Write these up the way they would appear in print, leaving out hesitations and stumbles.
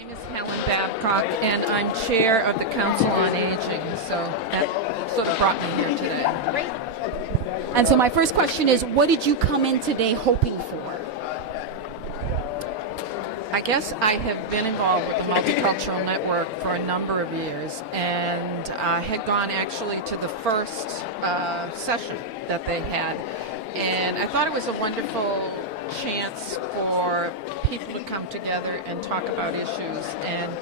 name is Helen Babcock, and I'm chair of the Council on Aging, so that sort of brought me here today. Great. And so my first question is, what did you come in today hoping for? I guess I have been involved with the Multicultural Network for a number of years, and had gone actually to the first session that they had. And I thought it was a wonderful chance for people to come together and talk about issues. And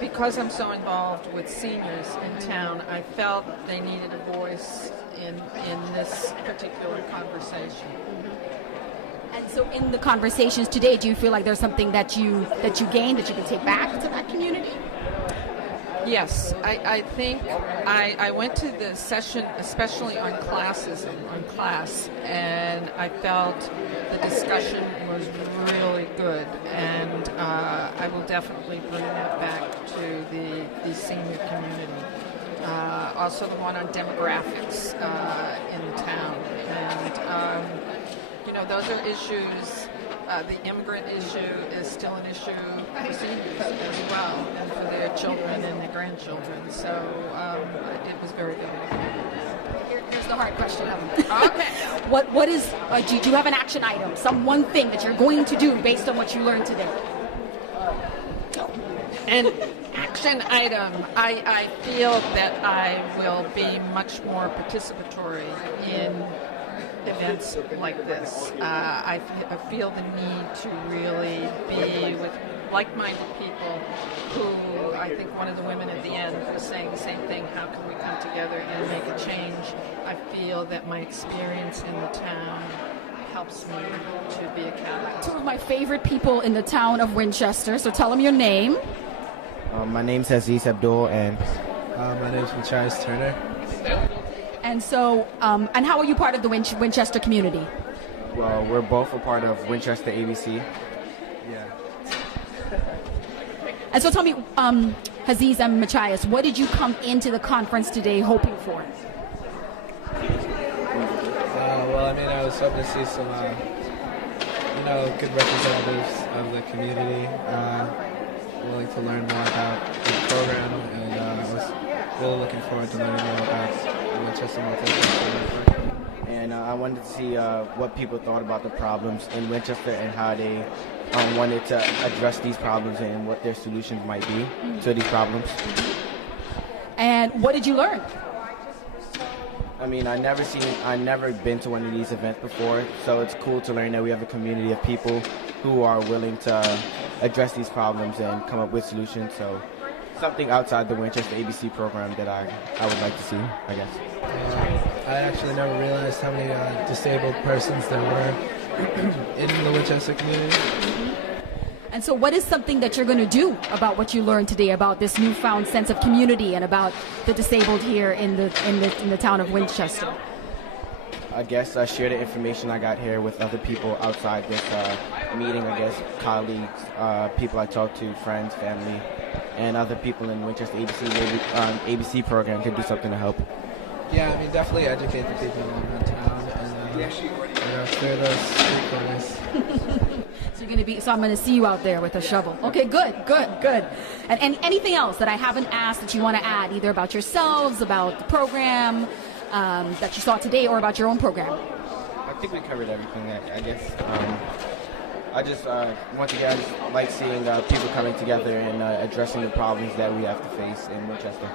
because I'm so involved with seniors in town, I felt they needed a voice in this particular conversation. And so in the conversations today, do you feel like there's something that you gained that you can take back to that community? Yes, I think I went to the session especially on classism, on class, and I felt the discussion was really good, and I will definitely bring that back to the senior community. Also the one on demographics in the town, and those are issues. The immigrant issue is still an issue for seniors as well, and for their children and their grandchildren. So it was very good. Here's the hard question. Okay. What is? Do you have an action item? Some one thing that you're going to do based on what you learned today? An action item. I feel that I will be much more participatory in events like this. I feel the need to really be with like-minded people who, I think one of the women at the end was saying the same thing, how can we come together and make a change? I feel that my experience in the town helps me to be a catalyst. Two of my favorite people in the town of Winchester, so tell them your name. My name's Aziz Abdul, and my name's Matthias Turner. And so, and how are you part of the Winchester community? well, we're both a part of Winchester ABC. Yeah. And so tell me, Aziz and Matthias, what did you come into the conference today hoping for? Well, I mean, I was hoping to see some, good representatives of the community, willing to learn more about the program, and I was really looking forward to learning more about the Winchester Multicultural Network. And I wanted to see what people thought about the problems in Winchester and how they wanted to address these problems and what their solutions might be to these problems. And what did you learn? I mean, I've never been to one of these events before, so it's cool to learn that we have a community of people who are willing to address these problems and come up with solutions. So something outside the Winchester ABC program that I would like to see, I guess. I actually never realized how many disabled persons there were in the Winchester community. And so what is something that you're going to do about what you learned today about this newfound sense of community and about the disabled here in the town of Winchester? I guess share the information I got here with other people outside this meeting, I guess, colleagues, people I talked to, friends, family, and other people in Winchester ABC, maybe ABC program could do something to help. Yeah, I mean, definitely educate the people around town and clear those street corners. So I'm going to see you out there with a shovel. Okay, good. And anything else that I haven't asked that you want to add, either about yourselves, about the program that you saw today, or about your own program? I think we covered everything, I guess. I just, once again, I just like seeing people coming together and addressing the problems that we have to face in Winchester.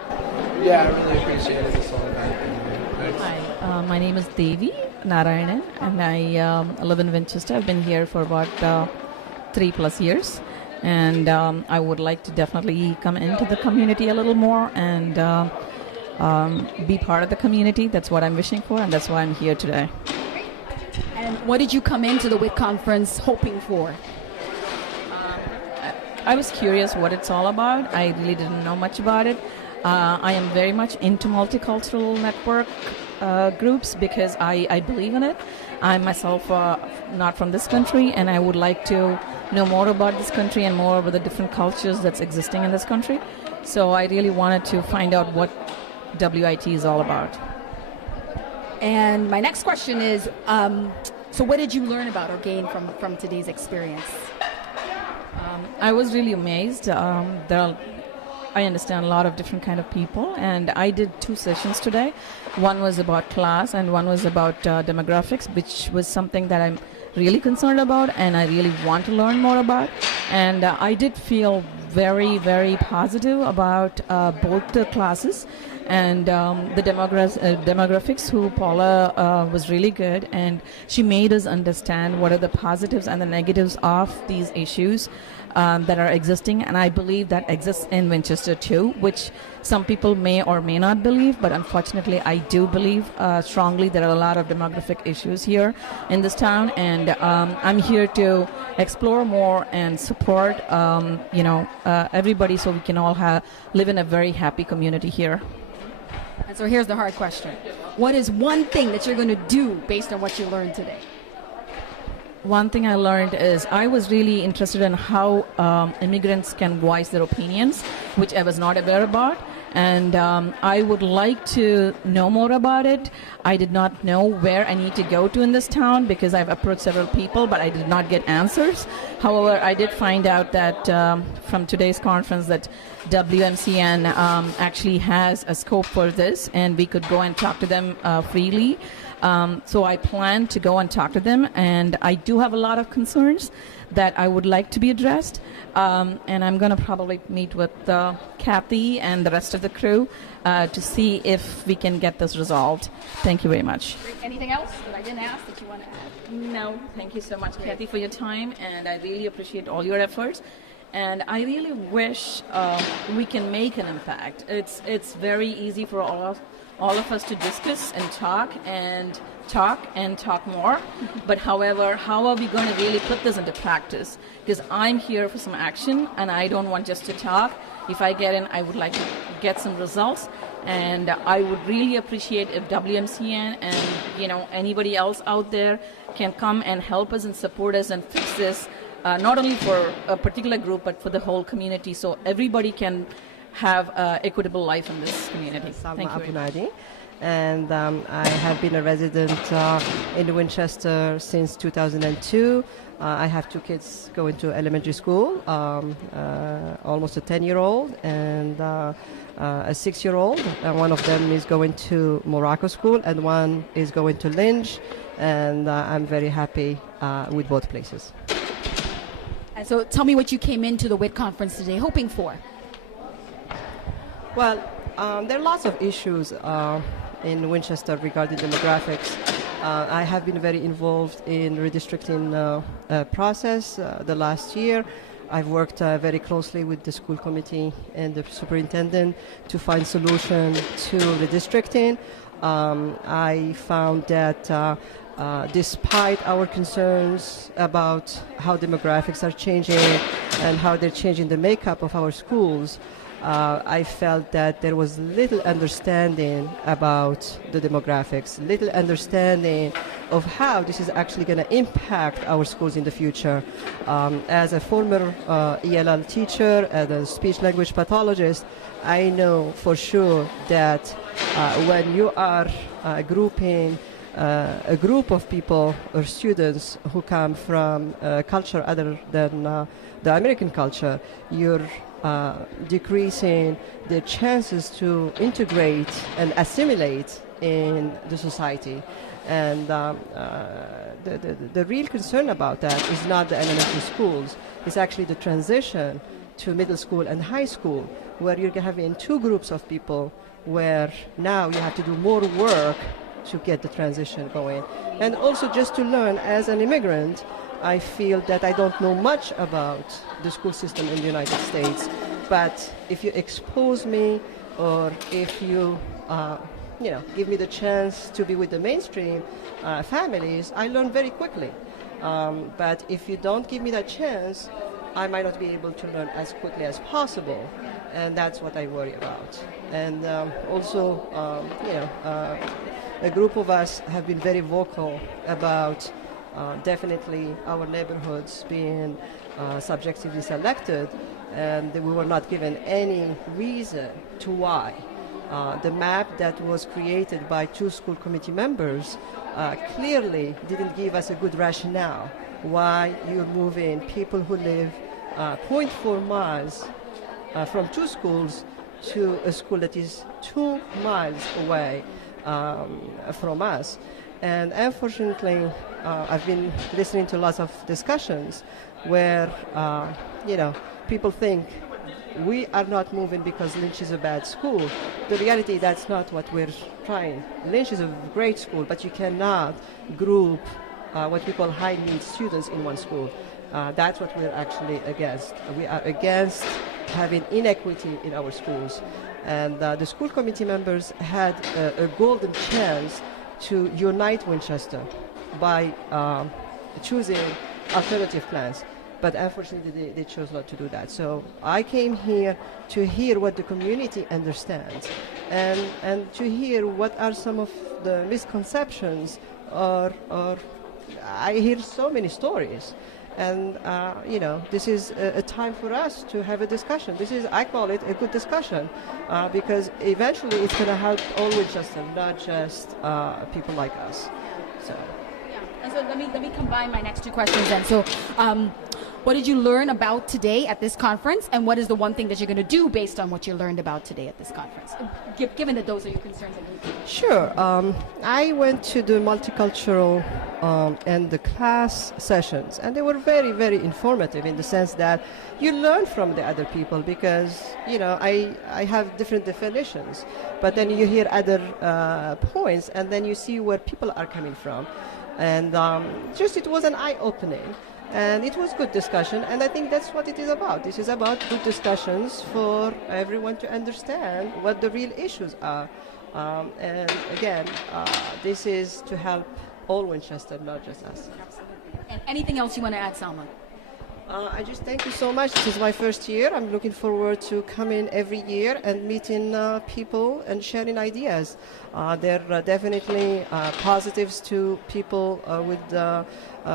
Yeah, I really appreciated this whole event. Hi, my name is Devi Narayanan, and I live in Winchester. I've been here for about 3+ years, and I would like to definitely come into the community a little more and be part of the community. That's what I'm wishing for, and that's why I'm here today. And what did you come into the WIC conference hoping for? I was curious what it's all about. I really didn't know much about it. I am very much into multicultural network groups because I believe in it. I'm myself not from this country, and I would like to know more about this country and more about the different cultures that's existing in this country. So I really wanted to find out what WIT is all about. And my next question is, so what did you learn about or gain from today's experience? I was really amazed. I understand a lot of different kind of people, and I did 2 sessions today. One was about class, and one was about demographics, which was something that I'm really concerned about, and I really want to learn more about. And I did feel very, very positive about both the classes. And the demographics, who Paula was really good, and she made us understand what are the positives and the negatives of these issues that are existing, and I believe that exists in Winchester too, which some people may or may not believe, but unfortunately I do believe strongly there are a lot of demographic issues here in this town, and I'm here to explore more and support everybody, so we can all live in a very happy community here. And so here's the hard question. What is one thing that you're going to do based on what you learned today? One thing I learned is I was really interested in how immigrants can voice their opinions, which I was not aware about. And I would like to know more about it. I did not know where I need to go to in this town because I've approached several people, but I did not get answers. However, I did find out that from today's conference that WMCN actually has a scope for this, and we could go and talk to them freely. So I plan to go and talk to them, and I do have a lot of concerns that I would like to be addressed. And I'm going to probably meet with Kathy and the rest of the crew to see if we can get this resolved. Thank you very much. Anything else that I didn't ask that you want to add? No, thank you so much, Kathy, for your time, and I really appreciate all your efforts. And I really wish we can make an impact. It's very easy for all of us to discuss and talk more. But however, how are we going to really put this into practice? Because I'm here for some action, and I don't want just to talk. If I get in, I would like to get some results. And I would really appreciate if WMCN and anybody else out there can come and help us and support us and fix this, not only for a particular group, but for the whole community, so everybody can have equitable life in this community. Thank you. Abunadi. And I have been a resident in Winchester since 2002. I have 2 kids going to elementary school, almost a 10-year-old and a 6-year-old. And one of them is going to Morocco school, and one is going to Lynch. And I'm very happy with both places. And so tell me what you came into the WIT conference today hoping for. Well, there are lots of issues in Winchester regarding demographics. I have been very involved in redistricting process the last year. I've worked very closely with the school committee and the superintendent to find solution to redistricting. I found that despite our concerns about how demographics are changing and how they're changing the makeup of our schools, I felt that there was little understanding about the demographics, little understanding of how this is actually going to impact our schools in the future. As a former ELL teacher and a speech-language pathologist, I know for sure that when you are grouping a group of people or students who come from a culture other than the American culture, you're decreasing their chances to integrate and assimilate in the society. And the real concern about that is not the elementary schools, it's actually the transition to middle school and high school, where you're having 2 groups of people where now you have to do more work to get the transition going. And also just to learn as an immigrant, I feel that I don't know much about the school system in the United States, but if you expose me or if you give me the chance to be with the mainstream families, I learn very quickly. But if you don't give me that chance, I might not be able to learn as quickly as possible, and that's what I worry about. And also, a group of us have been very vocal about definitely our neighborhoods being subjectively selected, and we were not given any reason to why. The map that was created by 2 school committee members clearly didn't give us a good rationale why you're moving people who live 0.4 miles from two schools to a school that is 2 miles away from us. And unfortunately, I've been listening to lots of discussions where, people think we are not moving because Lynch is a bad school. The reality, that's not what we're trying. Lynch is a great school, but you cannot group what we call high-need students in one school. That's what we're actually against. We are against having inequity in our schools. And the school committee members had a golden chance to unite Winchester by choosing alternative plans. But unfortunately, they chose not to do that. So I came here to hear what the community understands and to hear what are some of the misconceptions or I hear so many stories. And, this is a time for us to have a discussion. I call it a good discussion because eventually it's going to help all Winchester, not just people like us. So. Yeah. And so let me combine my next two questions then. So what did you learn about today at this conference, and what is the one thing that you're going to do based on what you learned about today at this conference, given that those are your concerns? Sure. I went to the multicultural and the class sessions, and they were very, very informative in the sense that you learn from the other people because, I have different definitions, but then you hear other points, and then you see where people are coming from. And it was an eye-opening. And it was good discussion, and I think that's what it is about. This is about good discussions for everyone to understand what the real issues are. And again, this is to help all Winchester, not just us. Absolutely. And anything else you want to add, Salma? I just thank you so much. This is my first year. I'm looking forward to coming every year and meeting people and sharing ideas. There are definitely positives to people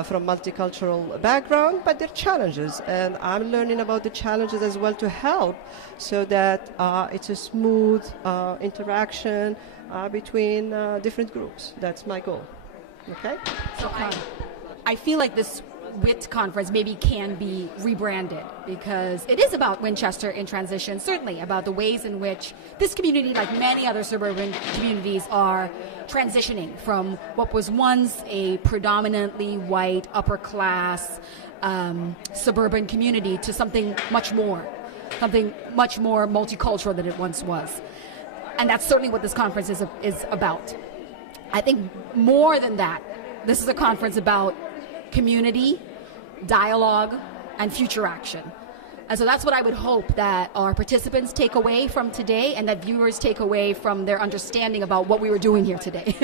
from multicultural background, but there are challenges, and I'm learning about the challenges as well to help so that it's a smooth interaction between different groups. That's my goal. Okay? So I feel like this WIT conference maybe can be rebranded because it is about Winchester in transition, certainly about the ways in which this community, like many other suburban communities, are transitioning from what was once a predominantly white, upper class suburban community to something much more multicultural than it once was. And that's certainly what this conference is about. I think more than that, this is a conference about community, dialogue, and future action. And so that's what I would hope that our participants take away from today and that viewers take away from their understanding about what we were doing here today,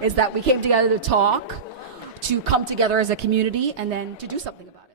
is that we came together to talk, to come together as a community, and then to do something about it.